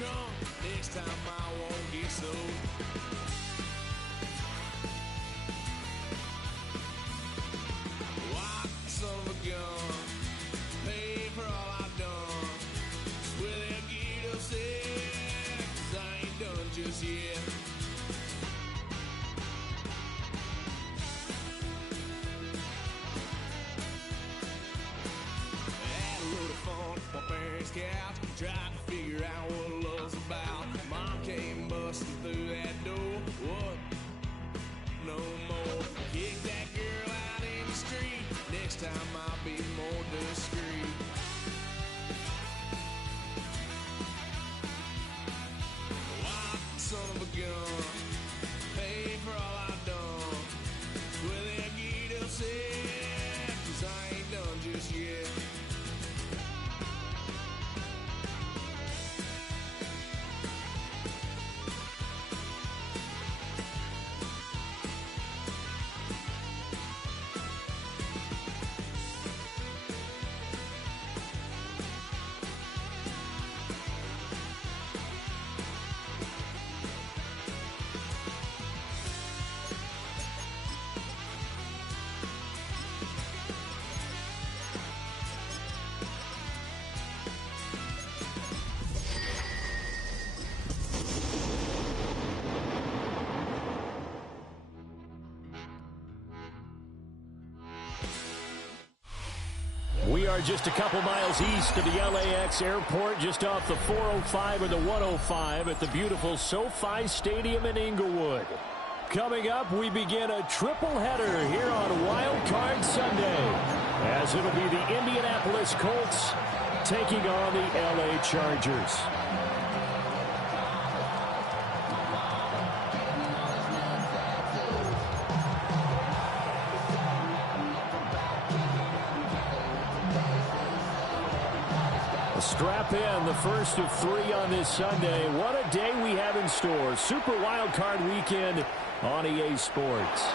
drunk, next time I won't get so. Wild son of a gun, pay for all I've done. Swear they'll get upset, 'cause I ain't done just yet. Couch, trying to figure out what love's about. Mom came busting through that door. What? No more. Kick that girl out in the street. Next time I'll be more discreet. Wild son of a gun, pay for all I've done. Well, they'll get upset, 'cause I ain't done just yet. We are just a couple miles east of the LAX airport, just off the 405 or the 105 at the beautiful SoFi Stadium in Inglewood. Coming up, we begin a triple header here on Wildcard Sunday, as it'll be the Indianapolis Colts taking on the LA Chargers. Strap in, the first of 3 on this Sunday. What a day we have in store. Super Wild Card Weekend on EA Sports.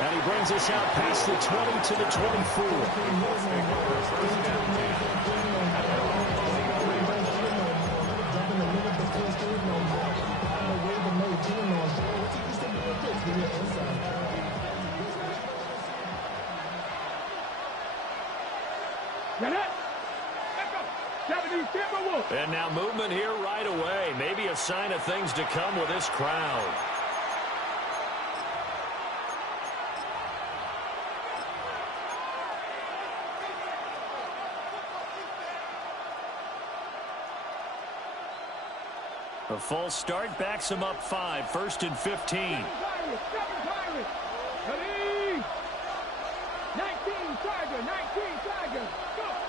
And he brings us out past the 20 to the 24. And now movement here right away. Maybe a sign of things to come with this crowd. A false start backs him up 5, 1st and 15.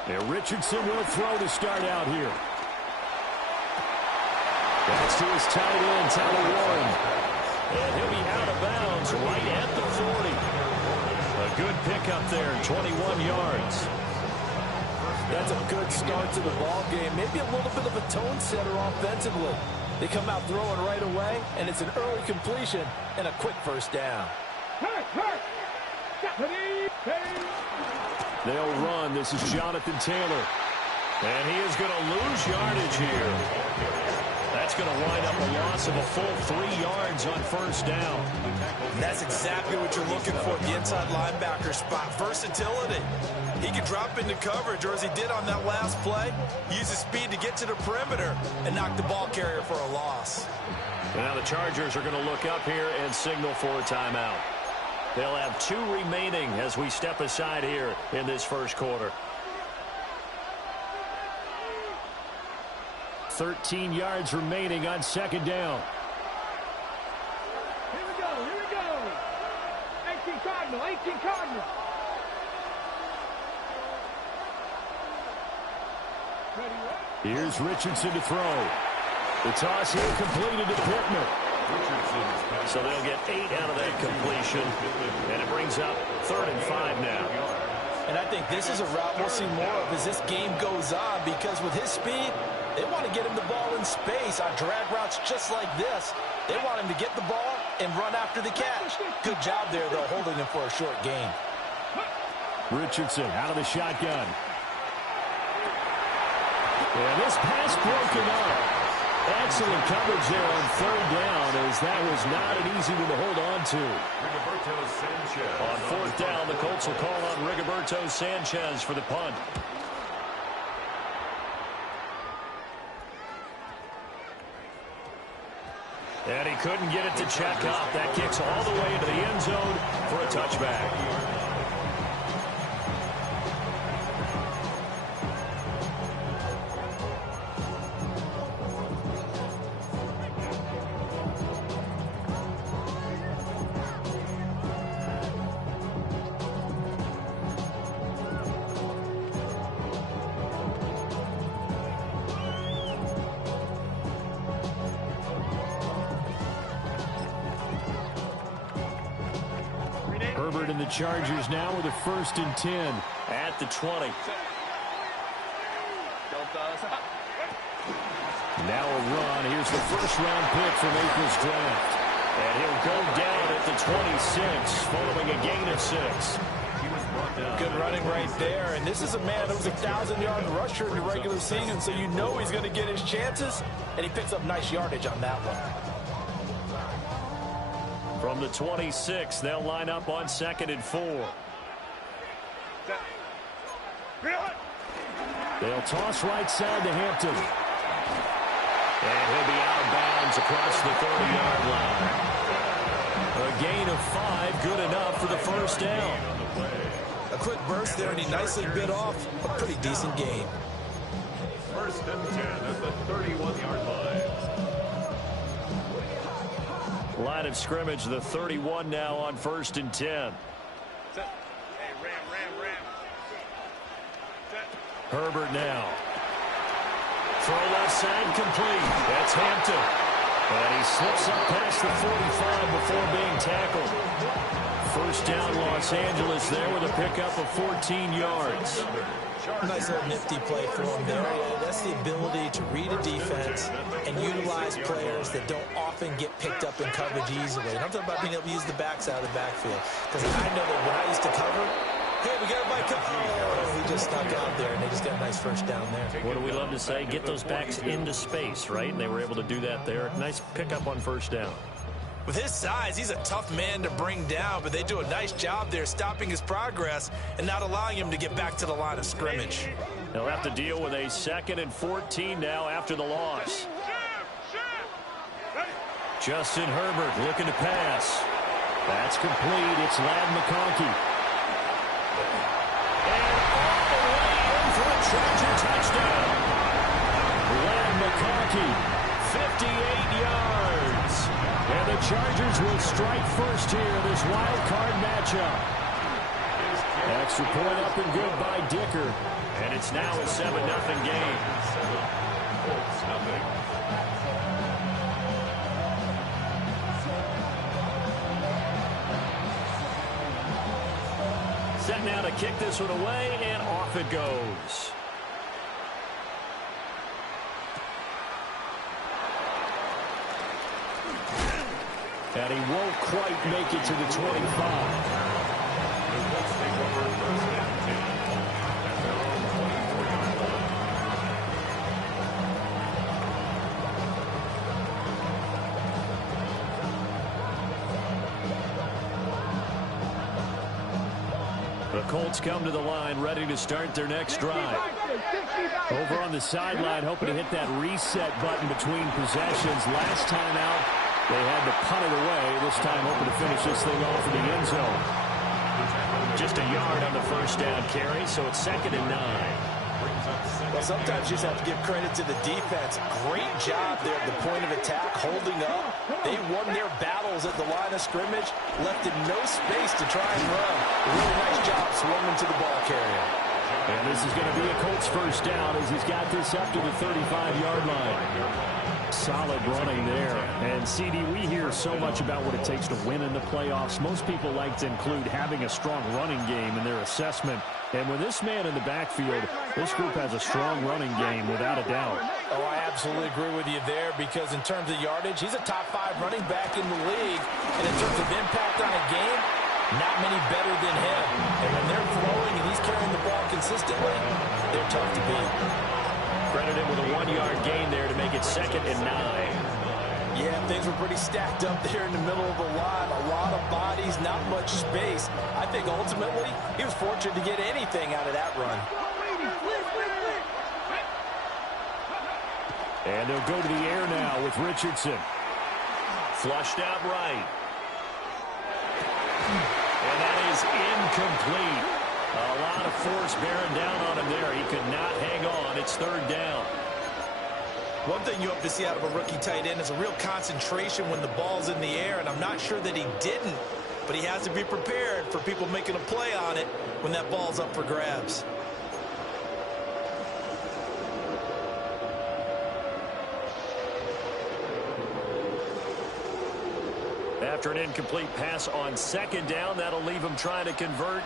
And Richardson will throw to start out here. That's to his tight end, Tyler Warren. And he'll be out of bounds right at the 40. A good pickup there, 21 yards. That's a good start to the ball game. Maybe a little bit of a tone setter offensively. They come out throwing right away, and it's an early completion and a quick first down. They'll run. This is Jonathan Taylor. And he is going to lose yardage here. That's going to wind up a loss of a full 3 yards on first down. And that's exactly what you're looking for, the inside linebacker spot. Versatility. He can drop into coverage, or as he did on that last play, use his speed to get to the perimeter and knock the ball carrier for a loss. Now the Chargers are going to look up here and signal for a timeout. They'll have 2 remaining as we step aside here in this first quarter. 13 yards remaining on second down. Here we go. 18 Cardinal. Here's Richardson to throw. The toss here completed to Pittman. So they'll get 8 out of that completion. And it brings up 3rd and 5 now. And I think this is a route we'll see more of as this game goes on, because with his speed, they want to get him the ball in space on drag routes just like this. They want him to get the ball and run after the catch. Good job there, though, holding him for a short gain. Richardson out of the shotgun. Yeah, this pass broken up. Excellent coverage there on third down, as that was not an easy one to hold on to. On fourth down, the Colts will call on Rigoberto Sanchez for the punt. And he couldn't get it to check up. That kicks all the way into the end zone for a touchback. Herbert and the Chargers now with a 1st and 10 at the 20. Now a run. Here's the first-round pick from April's draft. And he'll go down at the 26 following a gain of 6. Good running right there. And this is a man who was a 1,000-yard rusher in the regular season, so you know he's going to get his chances. And he picks up nice yardage on that one. From the 26, they'll line up on 2nd and 4. They'll toss right side to Hampton. And he'll be out of bounds across the 30-yard line. A gain of 5, good enough for the first down. A quick burst there, and he nicely bit off a pretty decent gain. 1st and 10 at the 31-yard line. Line of scrimmage, the 31 now on 1st and 10. Herbert now. Throw left side complete. That's Hampton. And he slips up past the 45 before being tackled. First down, Los Angeles there with a pickup of 14 yards. Nice little nifty play for him there. That's the ability to read a defense and utilize players that don't often get picked up in coverage easily. And I'm talking about being able to use the backs out of the backfield. Because I know that when I used to cover, hey, we got a bike. Oh, he just snuck out there, and they just got a nice first down there. What do we love to say? Get those backs into space, right? And they were able to do that there. Nice pickup on first down. With his size, he's a tough man to bring down, but they do a nice job there stopping his progress and not allowing him to get back to the line of scrimmage. They'll have to deal with a 2nd and 14 now after the loss. Justin Herbert looking to pass. That's complete. It's Ladd McConkey. And all the way in for a Charger touchdown. Ladd McConkey, 58 yards. And the Chargers will strike first here, this wild card matchup. Extra point up and good by Dicker. And it's now a 7-0 game. Set now to kick this one away, and off it goes. And he won't quite make it to the 25. The Colts come to the line, ready to start their next drive. Over on the sideline, hoping to hit that reset button between possessions. Last time out, they had to punt it away. This time, hoping to finish this thing off in the end zone. Just a yard on the first down carry, so it's 2nd and 9. Well, sometimes you just have to give credit to the defense. Great job there at the point of attack, holding up. They won their battles at the line of scrimmage, left in no space to try and run. A really nice job swinging to the ball carrier. And this is going to be a Colts first down as he's got this up to the 35-yard line. Solid running there. And, CD, we hear so much about what it takes to win in the playoffs. Most people like to include having a strong running game in their assessment. And with this man in the backfield, this group has a strong running game without a doubt. Oh, I absolutely agree with you there, because in terms of yardage, he's a top 5 running back in the league. And in terms of impact on a game, not many better than him. And when they're throwing and he's carrying the ball consistently, they're tough to beat. Credit him with a 1-yard gain there to make it 2nd and 9. Yeah, things were pretty stacked up there in the middle of the line. A lot of bodies, not much space. I think ultimately he was fortunate to get anything out of that run. And he'll go to the air now with Richardson. Flushed out right. And that is incomplete. A lot of force bearing down on him there. He could not hang on. It's 3rd down. One thing you hope to see out of a rookie tight end is a real concentration when the ball's in the air, and I'm not sure that he didn't, but he has to be prepared for people making a play on it when that ball's up for grabs. After an incomplete pass on 2nd down, that'll leave him trying to convert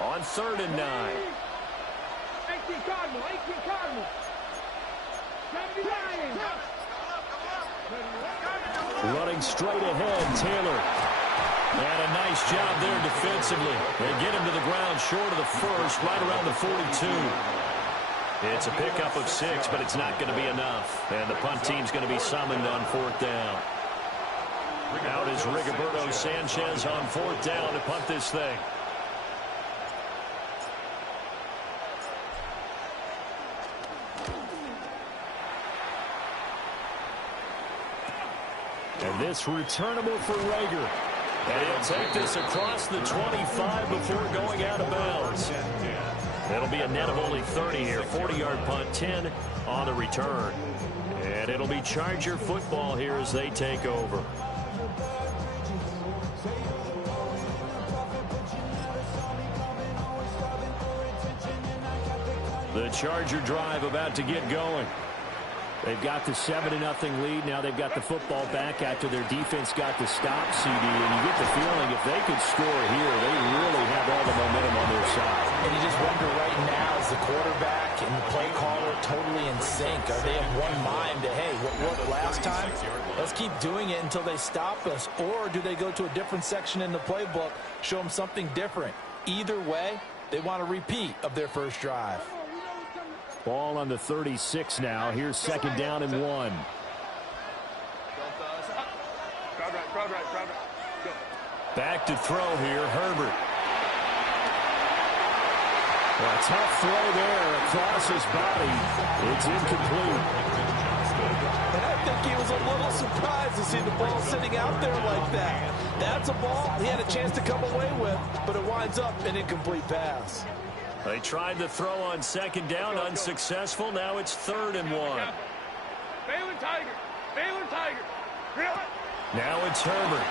on 3rd and 9. 18 Cardinal, 18 Cardinal. Running straight ahead, Taylor. And a nice job there defensively. They get him to the ground short of the first, right around the 42. It's a pickup of 6, but it's not going to be enough. And the punt team's going to be summoned on 4th down. Out is Rigoberto Sanchez on 4th down to punt this thing. And this returnable for Rager. And he'll take this across the 25 before going out of bounds. It'll be a net of only 30 here. 40-yard punt, 10 on the return. And it'll be Charger football here as they take over. The Charger drive about to get going. They've got the 7-0 lead. Now they've got the football back after their defense got the stop, CD. And you get the feeling if they could score here, they really have all the momentum on their side. And you just wonder right now, is the quarterback and the play caller totally in sync? Are they of one mind that, hey, what worked last time? Let's keep doing it until they stop us. Or do they go to a different section in the playbook, show them something different? Either way, they want a repeat of their first drive. Ball on the 36 now. Here's 2nd down and 1. Back to throw here, Herbert. A tough throw there across his body. It's incomplete. And I think he was a little surprised to see the ball sitting out there like that. That's a ball he had a chance to come away with, but it winds up an incomplete pass. They tried to throw on 2nd down, unsuccessful. Now it's 3rd and 1. Baylor Tiger. Baylor Tiger. Now it's Herbert.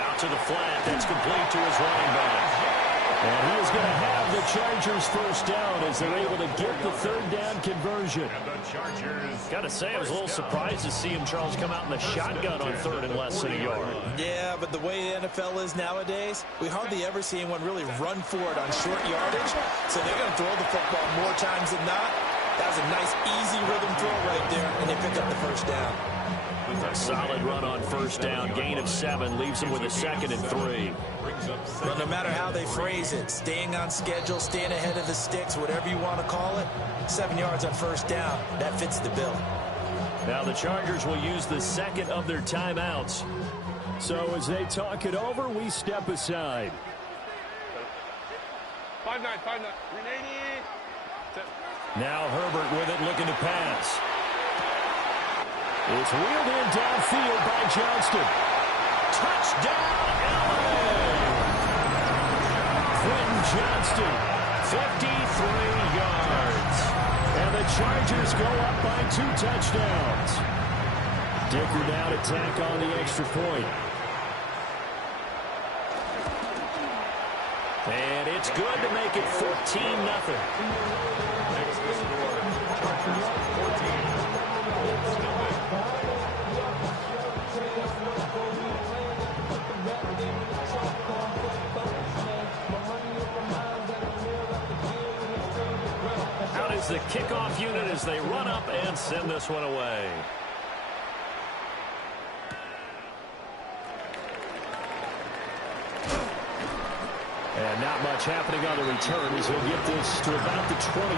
Out to the flat. That's complete to his running back. And he is going to have the Chargers first down as they're able to get the 3rd down conversion. Got to say, I was a little surprised to see him, Charles, come out in the shotgun on 3rd and less than a yard. Yeah, but the way the NFL is nowadays, we hardly ever see anyone really run for it on short yardage. So they're going to throw the football more times than not. That was a nice, easy rhythm throw right there, and they pick up the first down. A solid run on 1st down. Gain of 7 leaves him with a 2nd and 3. But no matter how they phrase it, staying on schedule, staying ahead of the sticks, whatever you want to call it, 7 yards on 1st down, that fits the bill. Now the Chargers will use the 2nd of their timeouts. So as they talk it over, we step aside. 5-9, 5-9. 380. Now Herbert with it, looking to pass. It's wheeled in downfield by Johnston. Touchdown, LA! Quentin Johnston, 53 yards. And the Chargers go up by 2 touchdowns. Dicker now to tack on the extra point. And it's good to make it 14-0. Next to score, Chargers 14. Out is the kickoff unit as they run up and send this one away. And not much happening on the return as he'll get this to about the 23.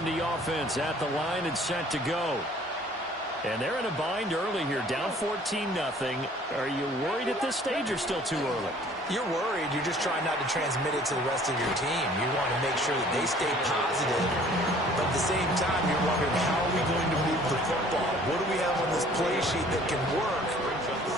begin the offense at the line and set to go. And they're in a bind early here, down 14-0. Are you worried at this stage or still too early? You're worried. You're just trying not to transmit it to the rest of your team. You want to make sure that they stay positive. But at the same time, you're wondering, how are we going to move the football? What do we have on this play sheet that can work?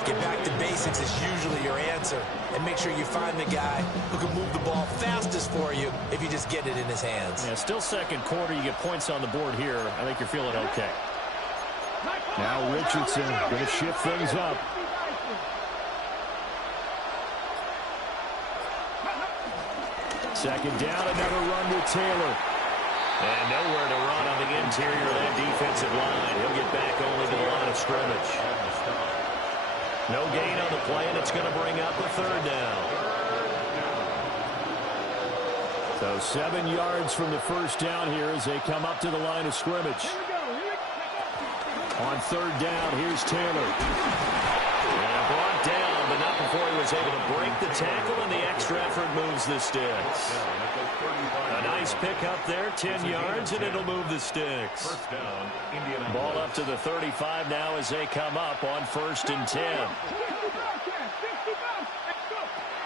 Get back to basics is usually your answer. And make sure you find the guy who can move the ball fastest for you if you just get it in his hands. Yeah, still second quarter. You get points on the board here. I think you're feeling okay. Now Richardson going to shift things up. Second down, another run with Taylor. And nowhere to run on the interior of that defensive line. He'll get back only to the line of scrimmage. No gain on the play, and it's going to bring up a third down. So 7 yards from the first down here as they come up to the line of scrimmage. On third down, here's Taylor. And brought down, but not before he was able to break the tackle, and the extra effort moves the sticks. A nice pick up there, 10 yards, and it'll move the sticks. Ball up to the 35 now as they come up on 1st and 10.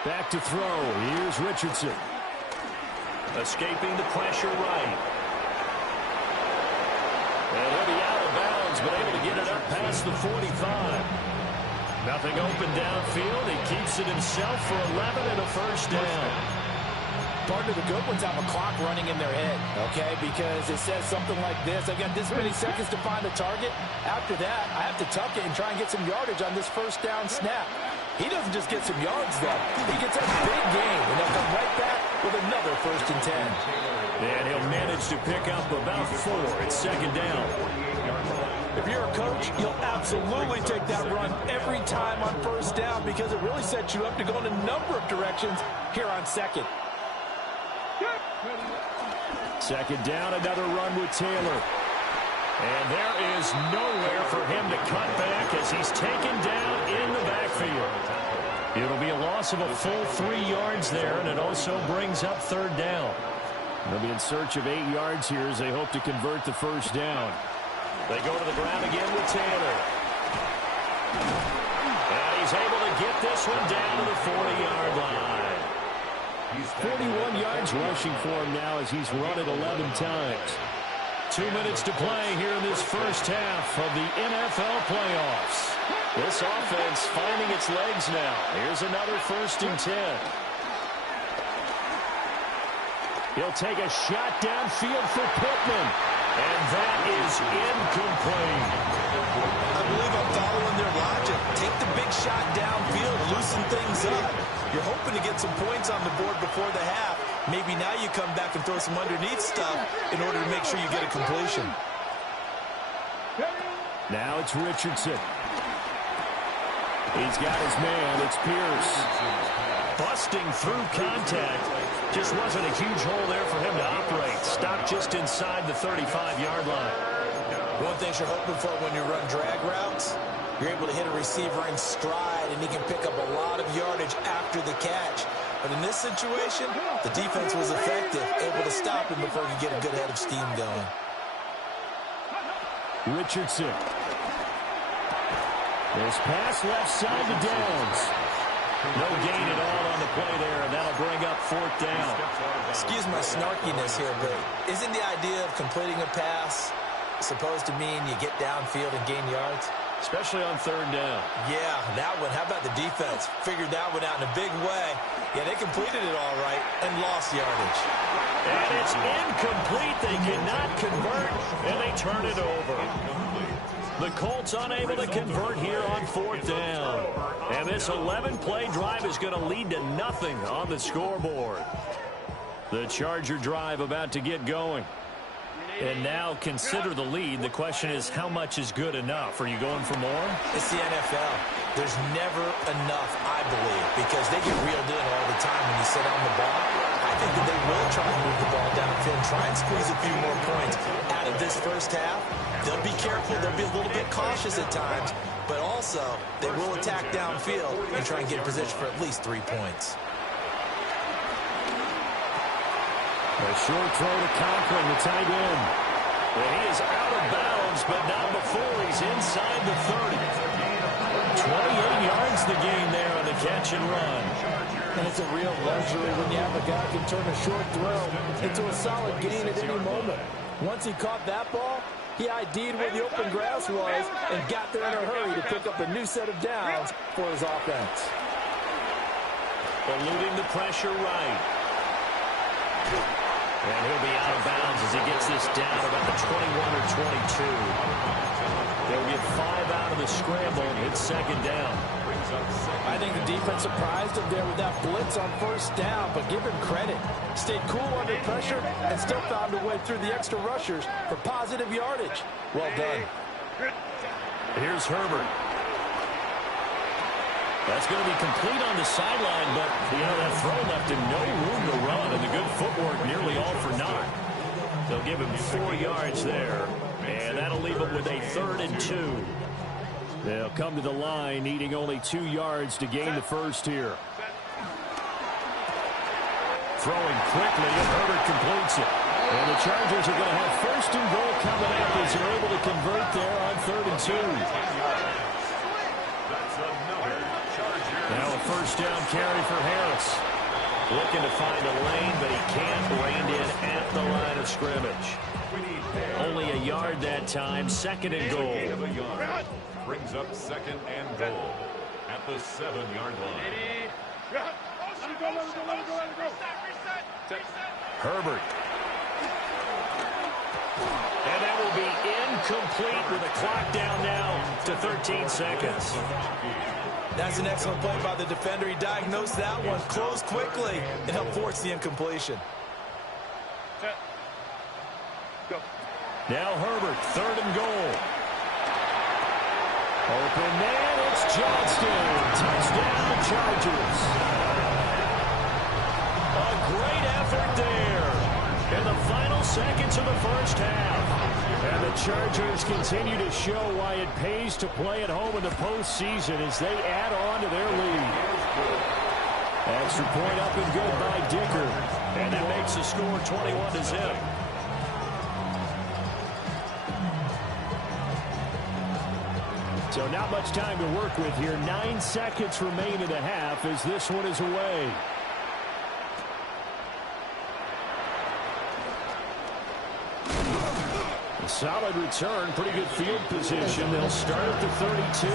Back to throw. Here's Richardson. Escaping the pressure right. And he'll be out of bounds, but able to get it up past the 45. Nothing open downfield. He keeps it himself for 11 and a first down. Partner, the good ones have a clock running in their head, okay? Because it says something like this. I've got this many seconds to find a target. After that, I have to tuck it and try and get some yardage on this first down snap. He doesn't just get some yards, though. He gets a big gain, and they'll come right back with another 1st and 10. And he'll manage to pick up about 4. It's second down. If you're a coach, you'll absolutely take that run every time on 1st down because it really sets you up to go in a number of directions here on 2nd. Second down, another run with Taylor. And there is nowhere for him to cut back as he's taken down in the backfield. It'll be a loss of a full 3 yards there, and it also brings up third down. They'll be in search of 8 yards here as they hope to convert the first down. They go to the ground again with Taylor. And he's able to get this one down to the 40-yard line. 41 yards rushing for him now as he's run it 11 times. 2 minutes to play here in this first half of the NFL playoffs. This offense finding its legs now. Here's another 1st and 10. He'll take a shot downfield for Pittman. And that is incomplete. I believe I'm following their logic. Take the big shot downfield, loosen things up. You're hoping to get some points on the board before the half. Maybe now you come back and throw some underneath stuff in order to make sure you get a completion. Now it's Richardson. He's got his man. It's Pierce. Busting through contact. Just wasn't a huge hole there for him to operate. Stopped just inside the 35-yard line. One thing you're hoping for when you run drag routes, you're able to hit a receiver in stride, and he can pick up a lot of yardage after the catch. But in this situation, the defense was effective, able to stop him before he could get a good head of steam going. Richardson. This pass left side to Downs. No gain at all on the play there, and that'll bring up 4th down. Excuse my snarkiness here, but isn't the idea of completing a pass supposed to mean you get downfield and gain yards? Especially on 3rd down. Yeah, that one. How about the defense? Figured that one out in a big way. Yeah, they completed it all right and lost yardage. And it's incomplete. They cannot convert, and they turn it over. The Colts unable to convert here on 4th down. And this 11-play drive is going to lead to nothing on the scoreboard. The Charger drive about to get going. And now consider the lead. The question is, how much is good enough? Are you going for more? It's the NFL. There's never enough, I believe, because they get reeled in all the time when you sit on the ball. I think that they will try and move the ball downfield, try and squeeze a few more points out of this first half. They'll be careful. They'll be a little bit cautious at times, but also they will attack downfield and try and get in position for at least 3 points. A short throw to Conklin, the tight end. And he is out of bounds, but not before he's inside the 30. 28 yards the gain there on the catch and run. And it's a real luxury when you have a guy who can turn a short throw into a solid gain at any moment. Once he caught that ball, he ID'd where the open grass was and got there in a hurry to pick up a new set of downs for his offense. Eluding the pressure right. And he'll be out of bounds as he gets this down about the 21 or 22. They'll get 5 out of the scramble. It's second down. I think the defense surprised him there with that blitz on first down, but give him credit. Stayed cool under pressure and still found a way through the extra rushers for positive yardage. Well done. Here's Herbert. That's going to be complete on the sideline, but, that throw left him no room to run, and the good footwork nearly all for naught. They'll give him 4 yards there, and that'll leave him with a 3rd and 2. They'll come to the line, needing only 2 yards to gain the first here. Throwing quickly, and Herbert completes it. And the Chargers are going to have 1st and goal coming up as they're able to convert there on 3rd and 2. Now a 1st down carry for Harris. Looking to find a lane, but he can't. Reined in at the line of scrimmage. Only a yard that time. 2nd and goal. Brings up 2nd and goal at the 7-yard line. Herbert. And that will be incomplete with the clock down now to 13 seconds. That's an excellent play by the defender. He diagnosed that one, closed quickly, and helped force the incompletion. Now Herbert, 3rd and goal. Open man, it's Johnston. Touchdown, Chargers. A great effort there in the final seconds of the first half. And the Chargers continue to show why it pays to play at home in the postseason as they add on to their lead. Extra point up and good by Dicker. And that makes the score 21-0. So not much time to work with here. 9 seconds remain in the half as this one is away. A solid return, pretty good field position. They'll start at the 32.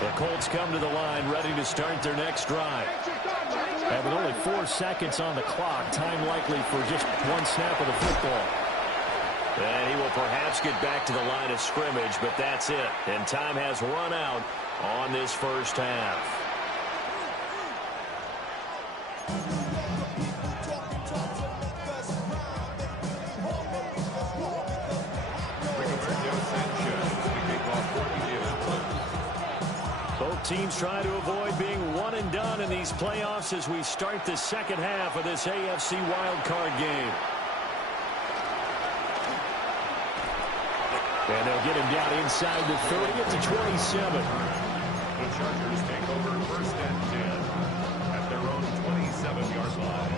The Colts come to the line, ready to start their next drive. And with only 4 seconds on the clock, time likely for just 1 snap of the football. And he will perhaps get back to the line of scrimmage, but that's it. And time has run out on this first half. Both teams try to avoid being one and done in these playoffs as we start the second half of this AFC Wildcard game. And they'll get him down inside the 30 at the 27. The Chargers take over 1st and 10 at their own 27-yard line.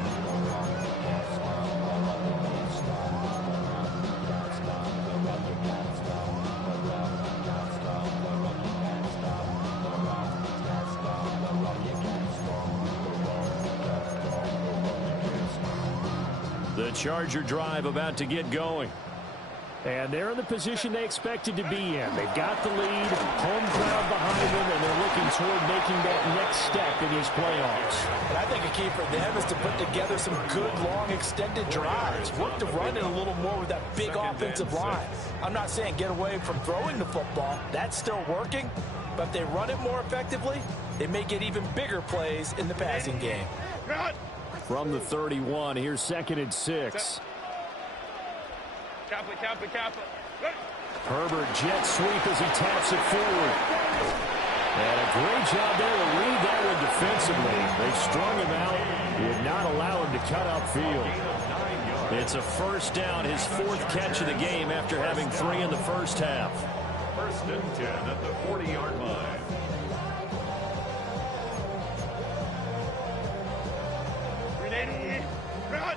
The Charger drive about to get going. And they're in the position they expected to be in. They've got the lead, home crowd behind them, and they're looking toward making that next step in these playoffs. And I think a key for them is to put together some good, long, extended drives. Work to run it a little more with that big offensive line. I'm not saying get away from throwing the football. That's still working. But if they run it more effectively, they may get even bigger plays in the passing game. From the 31, here's 2nd and 6. Kappa. Herbert jet sweep as he taps it forward. And a great job there to read that one defensively. They strung him out, would not allow him to cut upfield. It's a 1st down, his 4th catch of the game after having 3 in the first half. 1st and 10 at the 40-yard line. Ready? Run!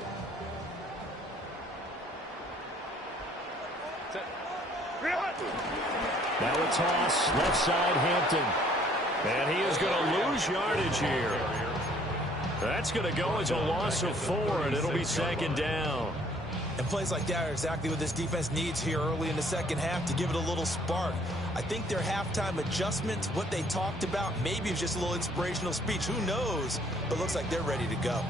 Run! Now a toss, left side, Hampton. And he is going to lose yardage here. That's going to go as a loss of 4, and it'll be second down. And plays like that are exactly what this defense needs here early in the second half to give it a little spark. I think their halftime adjustment, what they talked about, maybe it's just a little inspirational speech. Who knows? But looks like they're ready to go.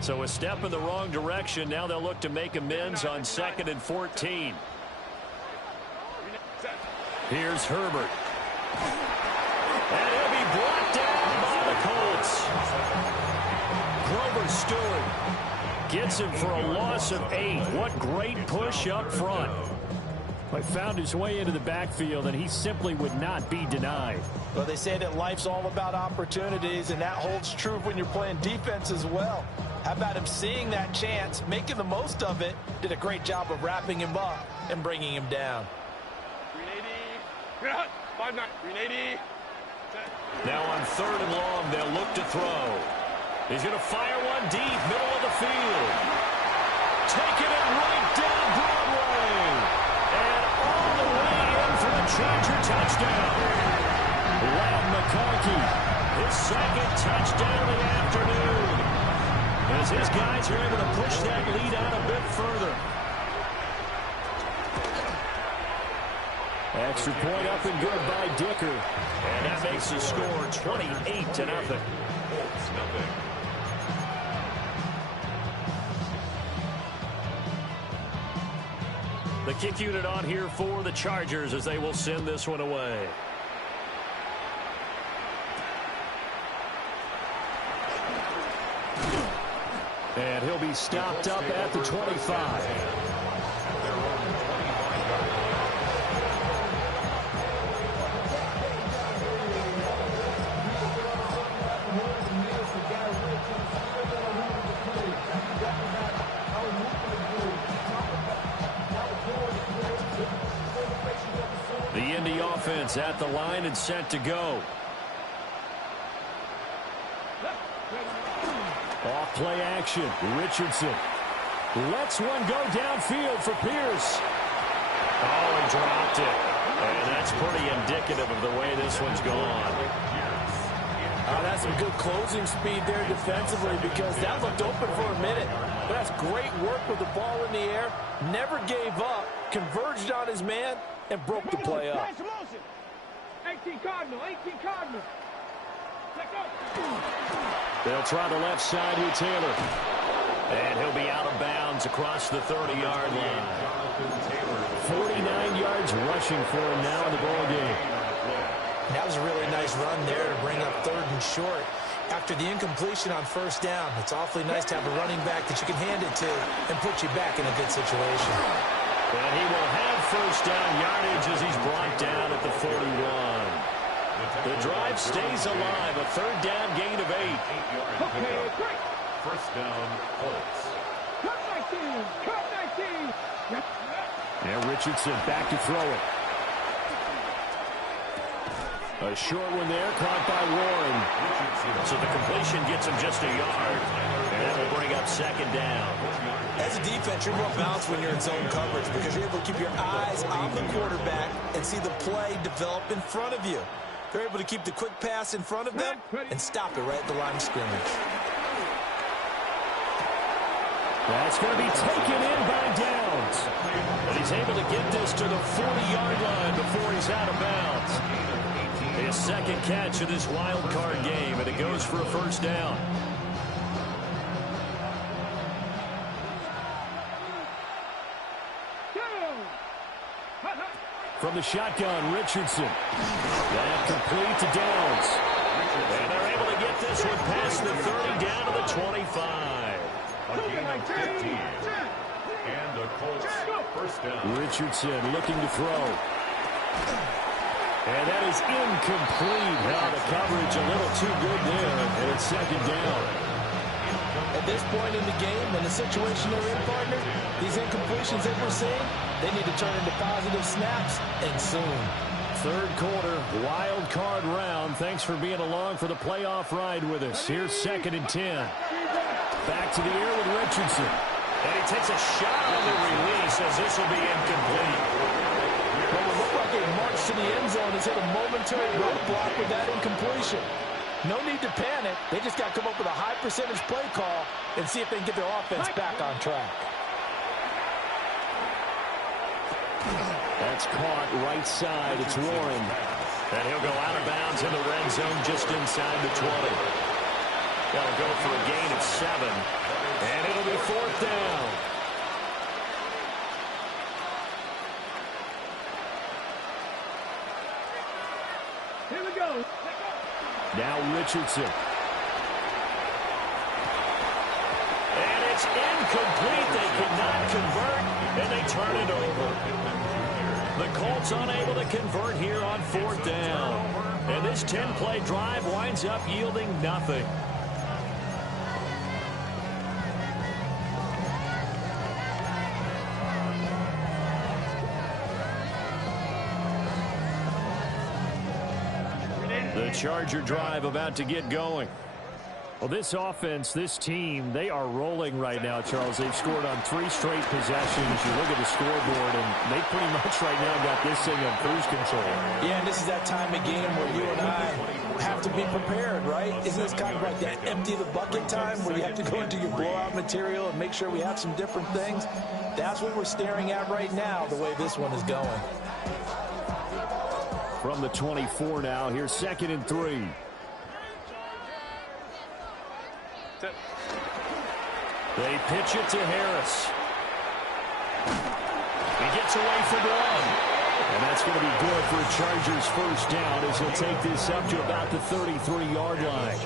So a step in the wrong direction. Now they'll look to make amends on 2nd and 14. Here's Herbert. And he'll be brought down by the Colts. Grover Stewart gets him for a loss of 8. What great push up front. He found his way into the backfield, and he simply would not be denied. Well, they say that life's all about opportunities, and that holds true when you're playing defense as well. How about him seeing that chance, making the most of it, did a great job of wrapping him up and bringing him down. 380. 5-9. 380. Now on 3rd and long, they'll look to throw. He's going to fire one deep, middle of the field. Taking it right down Broadway. And all the way in for a Charger touchdown. Wyatt McConkey, his 2nd touchdown of the afternoon. As his guys are able to push that lead out a bit further. Extra point up and good by Dicker. And that makes the score 28-0. The kick unit on here for the Chargers as they will send this one away. And he'll be stopped up at the 25. The Indy offense at the line and set to go. Off play action. Richardson lets one go downfield for Pierce. Oh, he dropped it. And that's pretty indicative of the way this one's gone. That's some good closing speed there defensively because that looked open for a minute. But that's great work with the ball in the air. Never gave up. Converged on his man and broke the play up. 18 Cardinal. 18 Cardinal. Let's go. They'll try the left side with Taylor. And he'll be out of bounds across the 30-yard line. 49 yards rushing for him now in the ball game. That was a really nice run there to bring up 3rd and short. After the incompletion on 1st down, it's awfully nice to have a running back that you can hand it to and put you back in a good situation. And he will have 1st down yardage as he's brought down at the 41. The drive stays alive. A 3rd down gain of 8. Okay, great. 1st down, Colts. Cut 19. Cut 19. Now Richardson back to throw it. A short one there, caught by Warren. So the completion gets him just a yard. And that will bring up 2nd down. As a defense, you're more balanced when you're in zone coverage because you're able to keep your eyes on the quarterback and see the play develop in front of you. They're able to keep the quick pass in front of them and stop it right at the line of scrimmage. That's going to be taken in by Downs. And he's able to get this to the 40-yard line before he's out of bounds. His 2nd catch of this wild card game, and it goes for a 1st down. From the shotgun, Richardson. That complete to Downs. And they're able to get this one past the 30 down to the 25. And the Colts 1st down. Richardson looking to throw. And that is incomplete. Now the coverage a little too good there, and it's 2nd down. At this point in the game, in the situation they're in, partner, these incompletions that we're seeing, they need to turn into positive snaps, and soon. Third quarter, wild card round. Thanks for being along for the playoff ride with us. Here's 2nd and 10. Back to the air with Richardson. And he takes a shot on the release as this will be incomplete. Well, it looked like a march to the end zone has hit a momentary roadblock with that incompletion. No need to panic. They just got to come up with a high percentage play call and see if they can get their offense back on track. That's caught right side. It's Warren. And he'll go out of bounds in the red zone just inside the 20. That'll go for a gain of 7. And it'll be 4th down. Here we go. Now Richardson. And it's incomplete. They could not convert, and they turn it over. The Colts unable to convert here on 4th down. And this 10-play drive winds up yielding nothing. The Charger drive about to get going. Well, this offense, this team, they are rolling right now, Charles. They've scored on 3 straight possessions. You look at the scoreboard, and they pretty much right now got this thing on cruise control. Yeah, and this is that time of game where you and I have to be prepared, right? Isn't this kind of like that empty the bucket time where you have to go into your blowout material and make sure we have some different things? That's what we're staring at right now, the way this one is going. From the 24 now, here's 2nd and 3. They pitch it to Harris. He gets away from 1. And that's going to be good for a Chargers first down as he'll take this up to about the 33-yard line.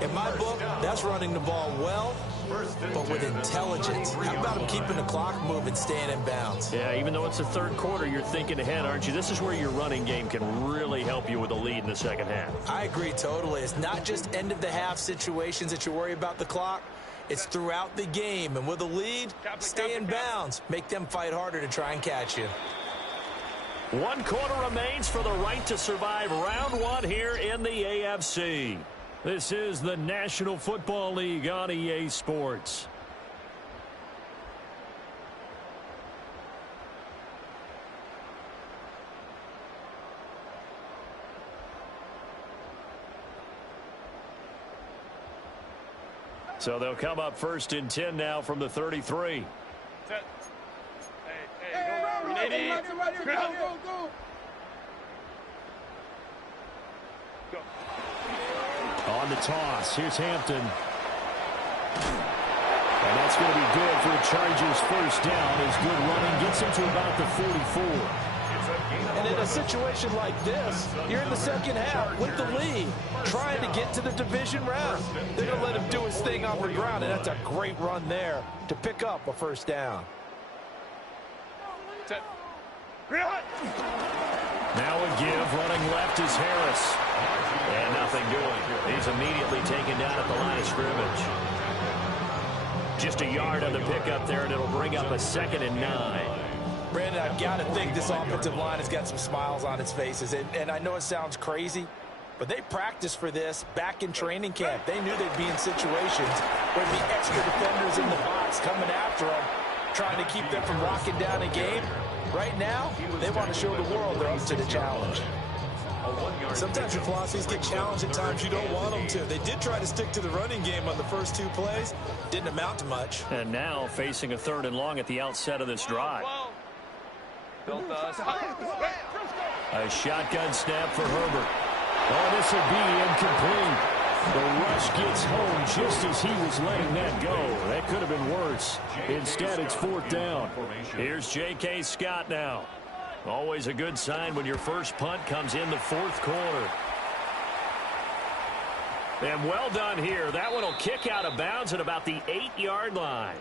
In my book, that's running the ball well, but with intelligence. How about him keeping the clock moving, staying in bounds? Yeah, even though it's the 3rd quarter, you're thinking ahead, aren't you? This is where your running game can really help you with a lead in the 2nd half. I agree totally. It's not just end-of-the-half situations that you worry about the clock. It's throughout the game. And with a lead, stay in bounds. Make them fight harder to try and catch you. 1 quarter remains for the right to survive round 1 here in the AFC. This is the National Football League on EA Sports. So they'll come up 1st and 10 now from the 33. Set. Hey, go. On the toss, here's Hampton. And that's going to be good for the Chargers first down as good running gets him to about the 44. And in a situation like this, you're in the 2nd half with the lead, trying to get to the division round. They're going to let him do his thing on the ground, and that's a great run there to pick up a first down. Set. Now a give, running left is Harris. And nothing doing. He's immediately taken down at the line of scrimmage. Just a yard on the pickup there, and it'll bring up a 2nd and 9. Brandon, I've got to think this offensive line has got some smiles on its faces. And I know it sounds crazy, but they practiced for this back in training camp. They knew they'd be in situations where there'd be extra defenders in the box coming after them, trying to keep them from locking down a game. Right now, they want to show the world they're up to the challenge. Sometimes your philosophies get challenged at times you don't want them to. They did try to stick to the running game on the first 2 plays. Didn't amount to much. And now facing a 3rd and long at the outset of this drive. A shotgun snap for Herbert. Oh, this will be incomplete. The rush gets home just as he was letting that go. That could have been worse. Instead, it's 4th down. Here's J.K. Scott now. Always a good sign when your first punt comes in the 4th quarter. And well done here. That one will kick out of bounds at about the 8-yard line.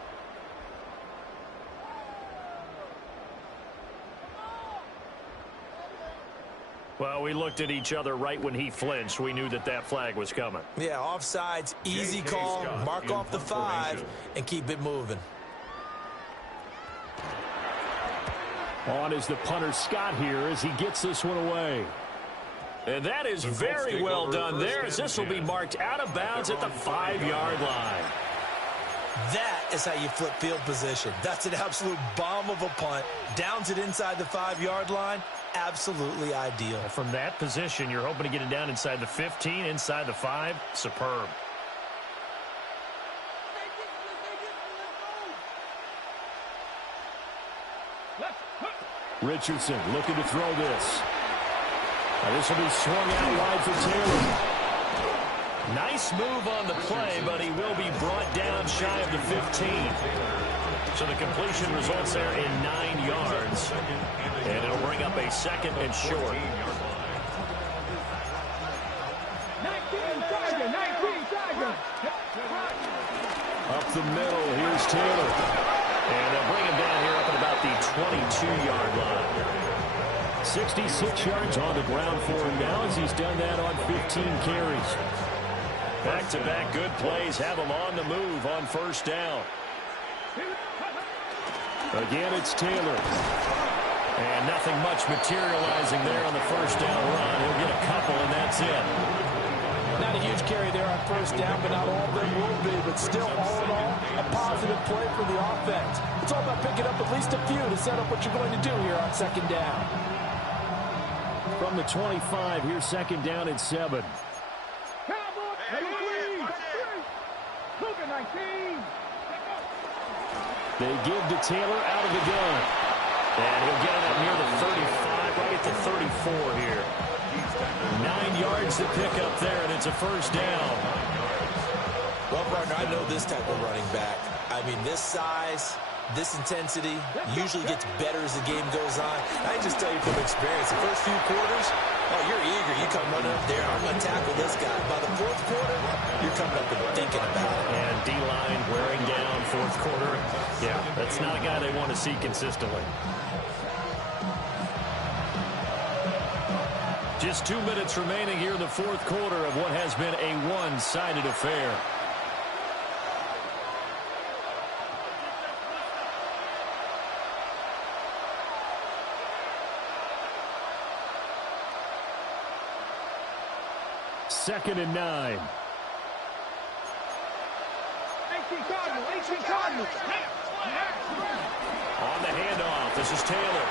Well, we looked at each other right when he flinched. We knew that that flag was coming. Yeah, offsides, easy call, mark off the 5, and keep it moving. On is the punter Scott here as he gets this one away. And that is very well done there, as this will be marked out of bounds at the 5-yard line. That is how you flip field position. That's an absolute bomb of a punt. Downs it inside the 5-yard line. Absolutely ideal. From that position, you're hoping to get it down inside the 15, inside the 5. Superb. Richardson looking to throw this. Now this will be swung out wide for Taylor. Nice move on the play, but he will be brought down shy of the 15. So the completion results there in 9 yards. And it'll bring up a 2nd and short. 19 Tiger. Up the middle, here's Taylor. And they'll bring him down here up at about the 22-yard line. 66 yards on the ground for him now as he's done that on 15 carries. Back-to-back good plays have him on the move on 1st down. Again, it's Taylor. And nothing much materializing there on the 1st down run. He'll get a couple, and that's it. Not a huge carry there on 1st down, but not all of them will be. But still, all in all, a positive play for the offense. It's all about picking up at least a few to set up what you're going to do here on 2nd down. From the 25, here's 2nd down and 7. They give to Taylor out of the gun. And he'll get it up near the 35, right at the 34 here. 9 yards to pick up there, and it's a 1st down. Well, partner, I know this type of running back. I mean, this size, this intensity usually gets better as the game goes on. I can just tell you from experience, the first few quarters, oh, you're eager. You come running up there, I'm going to tackle this guy. By the 4th quarter, you're coming up and thinking about it. And D-line wearing down 4th quarter. Yeah, that's not a guy they want to see consistently. Just 2 minutes remaining here in the 4th quarter of what has been a one-sided affair. Second and 9. 18 Cardinals. On the handoff, this is Taylor.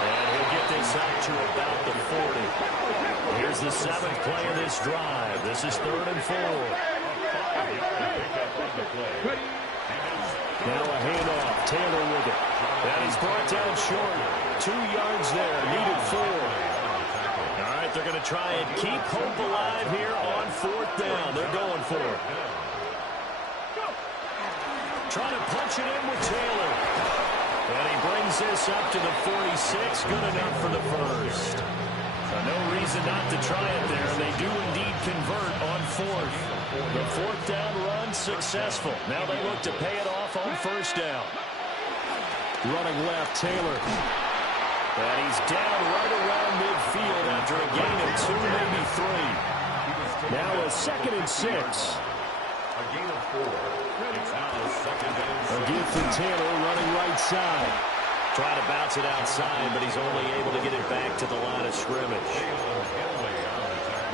And he'll get this out to about the 40. Here's the 7th play of this drive. This is 3rd and 4. Now a handoff. Taylor with it. And he's brought down short. 2 yards there. Needed 4. All right, they're going to try and keep hope alive here on 4th down. They're going for it. Trying to punch it in with Taylor. And he brings this up to the 46. Good enough for the 1st. No reason not to try it there. They do indeed convert on 4th. The 4th down run successful. Now they look to pay it off on 1st down. Running left, Taylor. And he's down right around midfield after a gain of 2, maybe 3. Now a 2nd and 6. A gain of 4. It's now 2nd and 6. A give for Taylor running right side. Trying to bounce it outside, but he's only able to get it back to the line of scrimmage.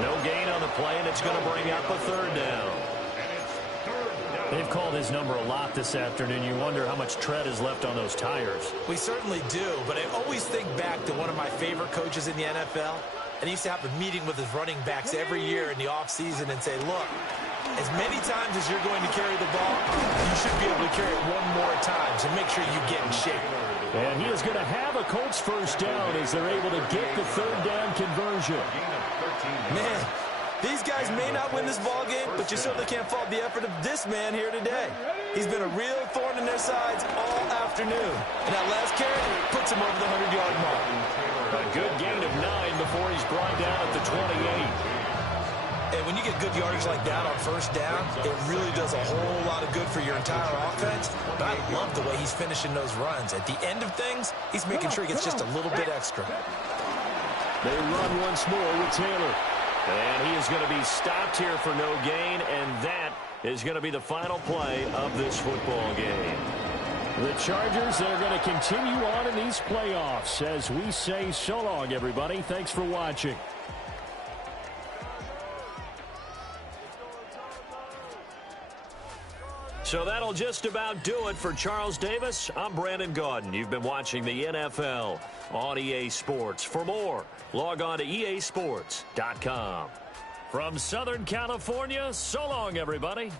No gain on the play, and it's going to bring up a 3rd down. They've called his number a lot this afternoon. You wonder how much tread is left on those tires. We certainly do, but I always think back to one of my favorite coaches in the NFL. And he used to have a meeting with his running backs every year in the offseason and say, look, as many times as you're going to carry the ball, you should be able to carry it one more time, so make sure you get in shape. And he is going to have a Colts 1st down as they're able to get the 3rd down conversion. Man, these guys may not win this ball game, but you certainly can't fault the effort of this man here today. He's been a real thorn in their sides all afternoon. And that last carry puts him over the 100-yard mark. A good gain of 9 before he's brought down at the 28. And when you get good yardage like that on 1st down, it really does a whole lot of good for your entire offense. But I love the way he's finishing those runs. At the end of things, he's making sure he gets just a little bit extra. They run once more with Taylor. And he is going to be stopped here for no gain, and that is going to be the final play of this football game. The Chargers, they're going to continue on in these playoffs as we say so long, everybody. Thanks for watching. So that'll just about do it for Charles Davis. I'm Brandon Gaudin. You've been watching the NFL on EA Sports. For more, log on to easports.com. From Southern California, so long, everybody.